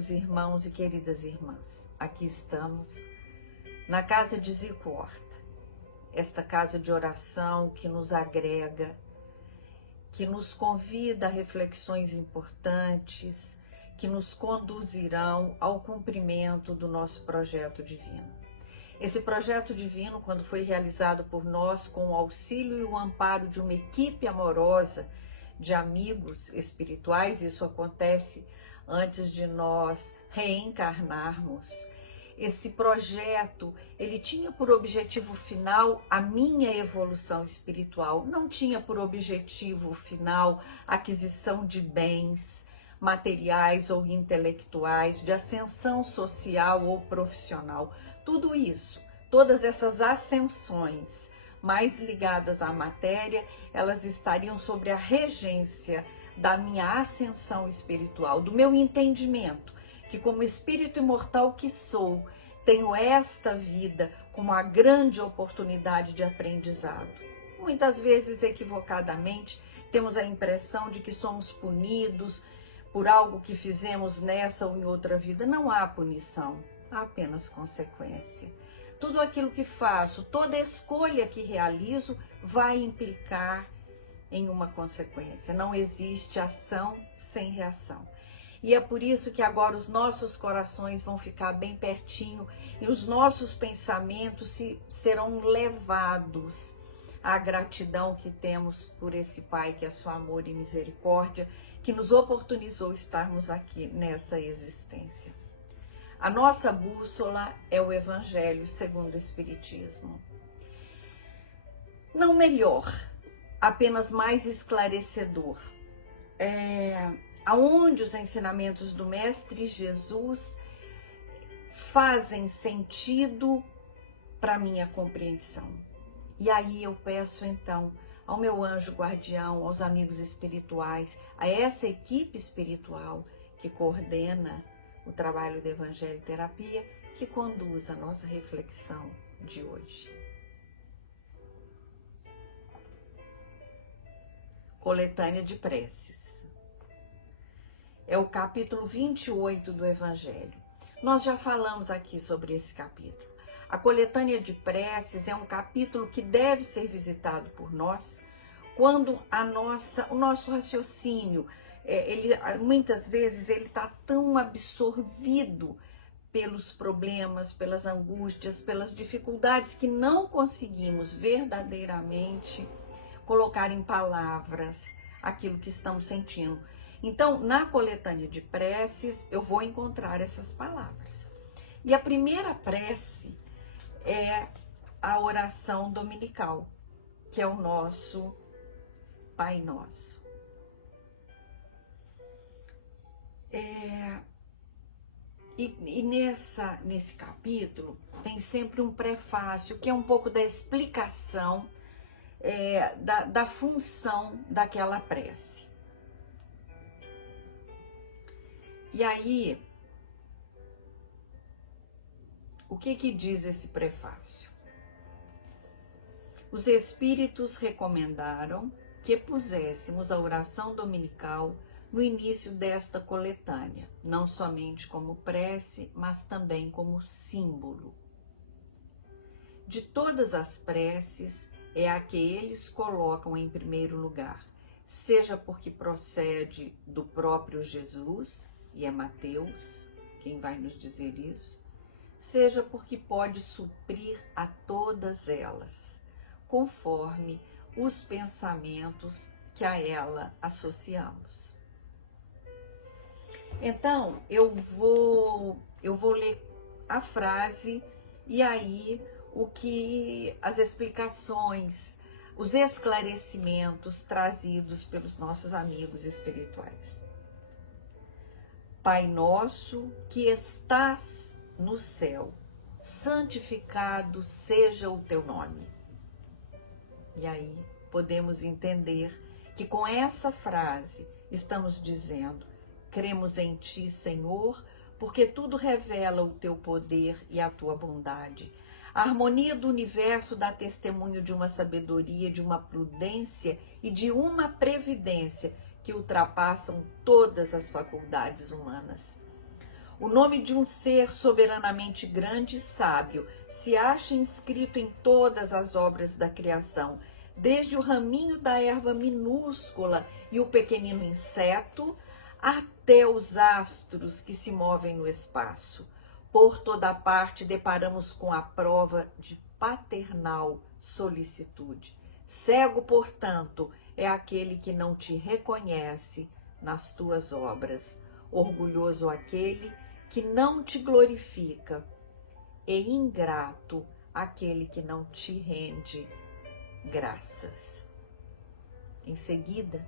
queridos irmãos e queridas irmãs, aqui estamos na casa de Zico Horta, esta casa de oração que nos agrega, que nos convida a reflexões importantes, que nos conduzirão ao cumprimento do nosso projeto divino. Esse projeto divino, quando foi realizado por nós com o auxílio e o amparo de uma equipe amorosa de amigos espirituais, isso acontece antes de nós reencarnarmos. Esse projeto, ele tinha por objetivo final a minha evolução espiritual, não tinha por objetivo final a aquisição de bens materiais ou intelectuais, de ascensão social ou profissional. Tudo isso, todas essas ascensões mais ligadas à matéria, elas estariam sobre a regência da minha ascensão espiritual, do meu entendimento, que como espírito imortal que sou, tenho esta vida como a grande oportunidade de aprendizado. Muitas vezes, equivocadamente, temos a impressão de que somos punidos por algo que fizemos nessa ou em outra vida. Não há punição, há apenas consequência. Tudo aquilo que faço, toda escolha que realizo vai implicar em uma consequência. Não existe ação sem reação. E é por isso que agora os nossos corações vão ficar bem pertinho e os nossos pensamentos serão levados à gratidão que temos por esse Pai, que é sua amor e misericórdia, que nos oportunizou estarmos aqui nessa existência. A nossa bússola é o Evangelho segundo o Espiritismo. Não melhor, apenas mais esclarecedor. Aonde os ensinamentos do Mestre Jesus fazem sentido para minha compreensão. E aí eu peço então ao meu anjo guardião, aos amigos espirituais, a essa equipe espiritual que coordena o trabalho de Evangelho e Terapia, que conduz a nossa reflexão de hoje. Coletânea de preces. É o capítulo 28 do Evangelho. Nós já falamos aqui sobre esse capítulo. A coletânea de preces é um capítulo que deve ser visitado por nós quando o nosso raciocínio, muitas vezes ele está tão absorvido pelos problemas, pelas angústias, pelas dificuldades que não conseguimos verdadeiramente colocar em palavras aquilo que estamos sentindo. Então, na coletânea de preces, eu vou encontrar essas palavras. E a primeira prece é a oração dominical, que é o nosso Pai Nosso. Nesse capítulo tem sempre um prefácio, que é um pouco da explicação da função daquela prece. E aí, o que diz esse prefácio? Os Espíritos recomendaram que puséssemos a oração dominical no início desta coletânea, não somente como prece, mas também como símbolo. De todas as preces, é a que eles colocam em primeiro lugar, seja porque procede do próprio Jesus, e é Mateus quem vai nos dizer isso, seja porque pode suprir a todas elas, conforme os pensamentos que a ela associamos. Então, eu vou ler a frase e aí as explicações, os esclarecimentos trazidos pelos nossos amigos espirituais. Pai nosso que estás no céu, santificado seja o teu nome. E aí podemos entender que com essa frase estamos dizendo: cremos em ti, Senhor, porque tudo revela o teu poder e a tua bondade. A harmonia do universo dá testemunho de uma sabedoria, de uma prudência e de uma previdência que ultrapassam todas as faculdades humanas. O nome de um ser soberanamente grande e sábio se acha inscrito em todas as obras da criação, desde o raminho da erva minúscula e o pequenino inseto, até os astros que se movem no espaço. Por toda parte deparamos com a prova de paternal solicitude. Cego, portanto, é aquele que não te reconhece nas tuas obras. Orgulhoso aquele que não te glorifica, e ingrato aquele que não te rende graças. Em seguida,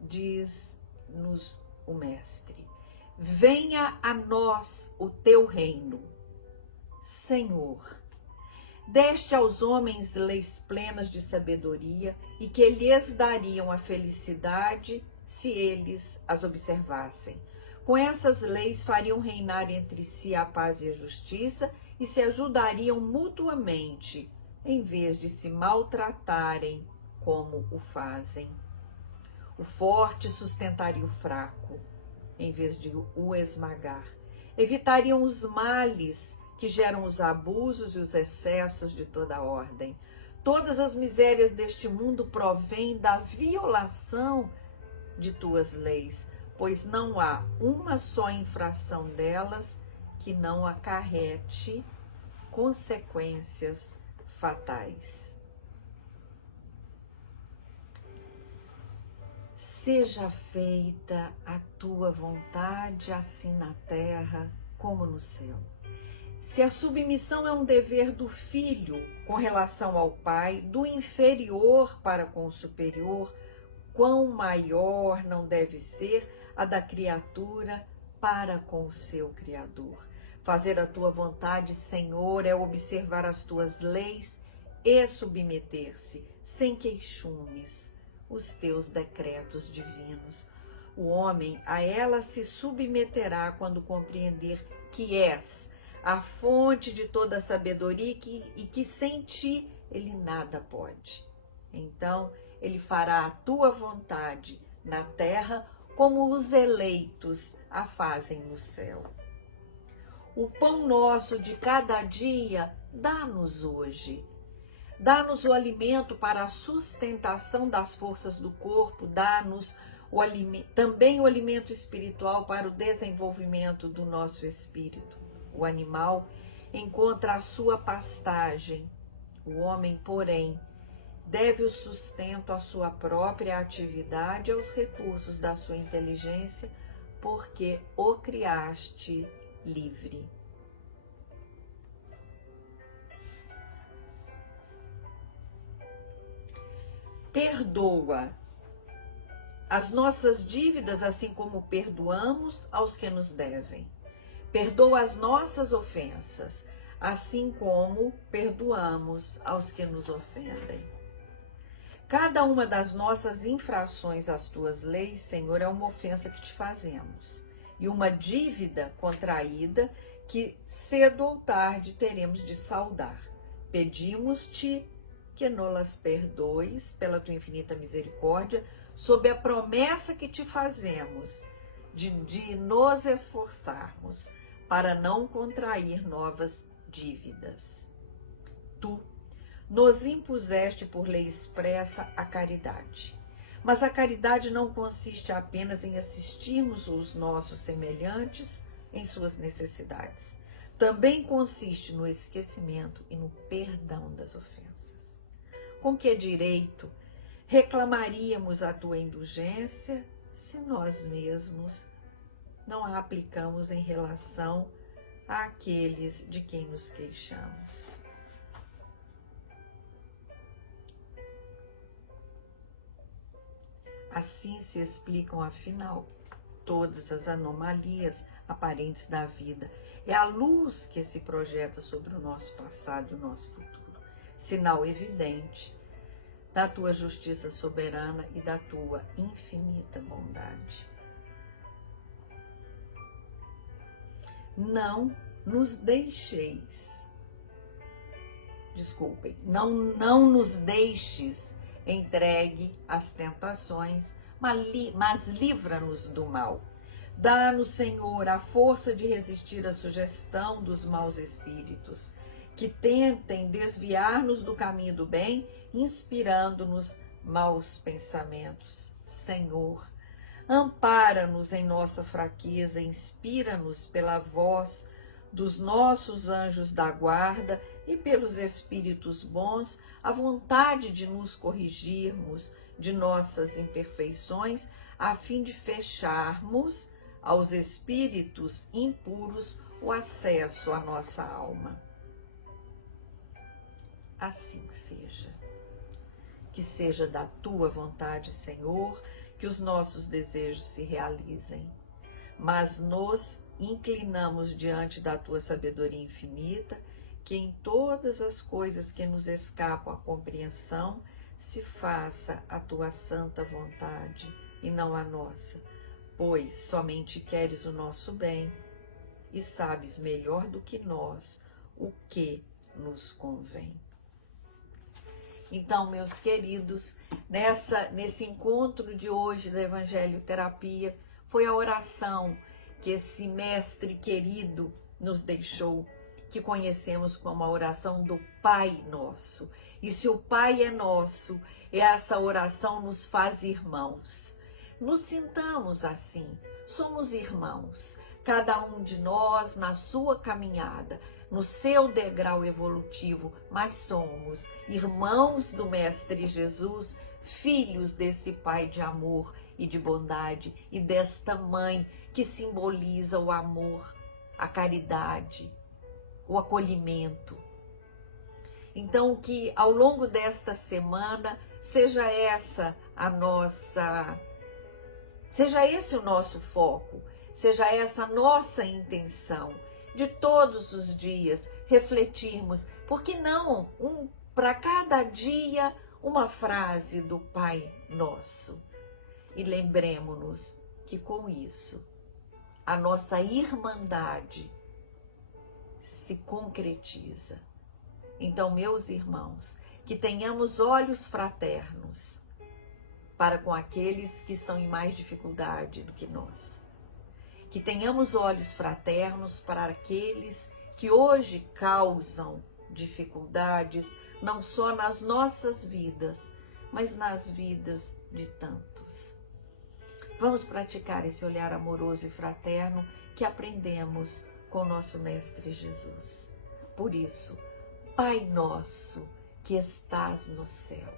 diz-nos o Mestre: venha a nós o teu reino. Senhor, deste aos homens leis plenas de sabedoria e que lhes dariam a felicidade se eles as observassem. Com essas leis fariam reinar entre si a paz e a justiça e se ajudariam mutuamente, em vez de se maltratarem como o fazem. O forte sustentaria o fraco, em vez de o esmagar. Evitariam os males que geram os abusos e os excessos de toda ordem. Todas as misérias deste mundo provêm da violação de tuas leis, pois não há uma só infração delas que não acarrete consequências fatais. Seja feita a tua vontade, assim na terra como no céu. Se a submissão é um dever do filho com relação ao pai, do inferior para com o superior, quão maior não deve ser a da criatura para com o seu Criador. Fazer a tua vontade, Senhor, é observar as tuas leis e submeter-se, sem queixumes, os teus decretos divinos. O homem a ela se submeterá quando compreender que és a fonte de toda a sabedoria e que sem ti ele nada pode. Então, ele fará a tua vontade na terra como os eleitos a fazem no céu. O pão nosso de cada dia dá-nos hoje. Dá-nos o alimento para a sustentação das forças do corpo, dá-nos também o alimento espiritual para o desenvolvimento do nosso espírito. O animal encontra a sua pastagem, o homem, porém, deve o sustento à sua própria atividade e aos recursos da sua inteligência, porque o criaste livre. Perdoa as nossas dívidas, assim como perdoamos aos que nos devem. Perdoa as nossas ofensas, assim como perdoamos aos que nos ofendem. Cada uma das nossas infrações às tuas leis, Senhor, é uma ofensa que te fazemos e uma dívida contraída que cedo ou tarde teremos de saldar. Pedimos-te que nos perdoes pela tua infinita misericórdia, sob a promessa que te fazemos de nos esforçarmos para não contrair novas dívidas. Tu nos impuseste por lei expressa a caridade. Mas a caridade não consiste apenas em assistirmos os nossos semelhantes em suas necessidades. Também consiste no esquecimento e no perdão das ofensas. Com que direito reclamaríamos a tua indulgência se nós mesmos não a aplicamos em relação àqueles de quem nos queixamos? Assim se explicam, afinal, todas as anomalias aparentes da vida. É a luz que se projeta sobre o nosso passado e o nosso futuro, sinal evidente da tua justiça soberana e da tua infinita bondade. Não nos deixes entregue às tentações, mas livra-nos do mal. Dá-nos, Senhor, a força de resistir à sugestão dos maus espíritos, que tentem desviar-nos do caminho do bem, inspirando-nos maus pensamentos. Senhor, ampara-nos em nossa fraqueza, inspira-nos pela voz dos nossos anjos da guarda e pelos espíritos bons a vontade de nos corrigirmos de nossas imperfeições, a fim de fecharmos aos espíritos impuros o acesso à nossa alma. Assim seja. Que seja da tua vontade, Senhor, que os nossos desejos se realizem. Mas nos inclinamos diante da tua sabedoria infinita, que em todas as coisas que nos escapam à compreensão, se faça a tua santa vontade e não a nossa, pois somente queres o nosso bem e sabes melhor do que nós o que nos convém. Então, meus queridos, nesse encontro de hoje da Evangelho Terapia, foi a oração que esse mestre querido nos deixou, que conhecemos como a oração do Pai Nosso. E se o Pai é nosso, essa oração nos faz irmãos. Nos sintamos assim, somos irmãos, cada um de nós na sua caminhada, no seu degrau evolutivo, mas somos irmãos do Mestre Jesus, filhos desse Pai de amor e de bondade e desta Mãe que simboliza o amor, a caridade, o acolhimento. Então, que ao longo desta semana seja esse o nosso foco, seja essa a nossa intenção, de todos os dias refletirmos, por que não para cada dia uma frase do Pai Nosso? E lembremos-nos que com isso a nossa irmandade se concretiza. Então, meus irmãos, que tenhamos olhos fraternos para com aqueles que estão em mais dificuldade do que nós. Que tenhamos olhos fraternos para aqueles que hoje causam dificuldades, não só nas nossas vidas, mas nas vidas de tantos. Vamos praticar esse olhar amoroso e fraterno que aprendemos com o nosso Mestre Jesus. Por isso, Pai nosso que estás no céu,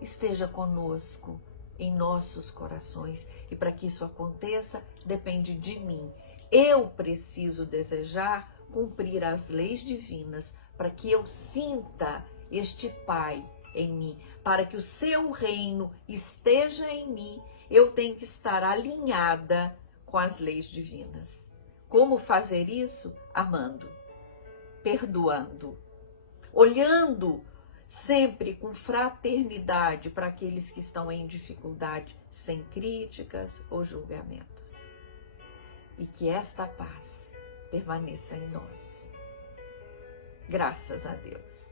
esteja conosco em nossos corações, e para que isso aconteça, depende de mim. Eu preciso desejar cumprir as leis divinas para que eu sinta este Pai em mim, para que o seu reino esteja em mim. Eu tenho que estar alinhada com as leis divinas. Como fazer isso? Amando, perdoando, olhando sempre com fraternidade para aqueles que estão em dificuldade, sem críticas ou julgamentos. E que esta paz permaneça em nós. Graças a Deus.